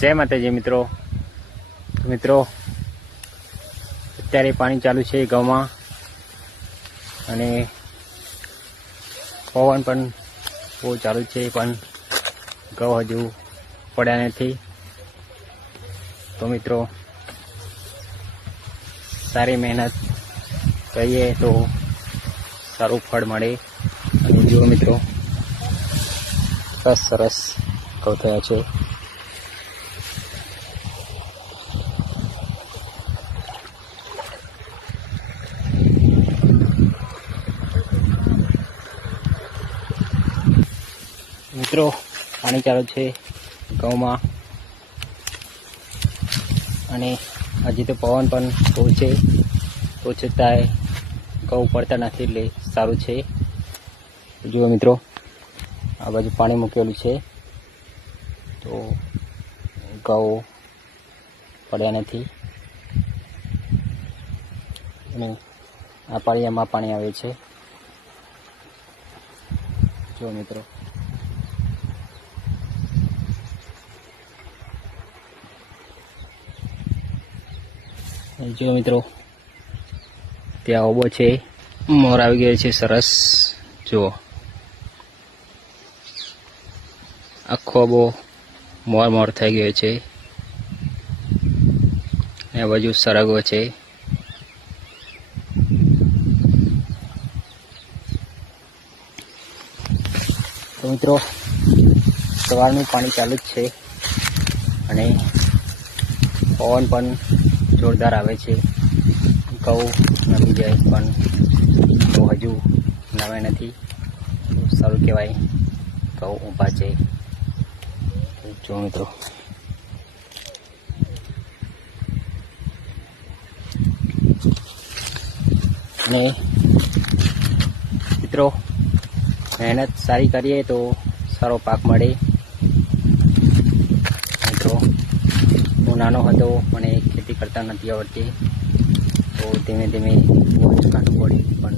જય માતાજી મિત્રો. અત્યારે પાણી ચાલુ છે ઘઉંમાં અને પવન પણ બહુ ચાલુ છે, પણ ઘઉં હજુ પડ્યા નથી. તો મિત્રો સારી મહેનત કરીએ તો સારું ફળ મળે. અને જુઓ મિત્રો સરસ ઘઉં થયા છે. મિત્રો પાણી ચાલુ છે ઘઉંમાં અને હજી તો પવન પણ બહુ છે, તો છતાંય ઘઉં પડતા નથી, એટલે સારું છે. જુઓ મિત્રો આ બાજુ પાણી મૂકેલું છે, તો ઘઉં પડ્યા નથી. અને આ પાળિયામાં પાણી આવે છે. જુઓ મિત્રો ત્યાં ઓબો છે, મોર આવી ગયો છે સરસ. જુઓ આખો ઓબો મોર થઈ ગયો છે. એ બાજુ સરગવો છે. તો મિત્રો સવારનું પાણી ચાલુ જ છે અને પવન પણ જોરદાર આવે છે. ઘઉં નમી જાય, પણ તો હજુ નમે નથી, તો સારું કહેવાય. ઘઉં ઊભા છે. જો મિત્રો અને મિત્રો મહેનત સારી કરીએ તો સારો પાક મળે. મિત્રો હું નાનો હતો, મને ખેતી કરતા નથી આવડતી, તો ધીમે ધીમે કાઢવું પડે, પણ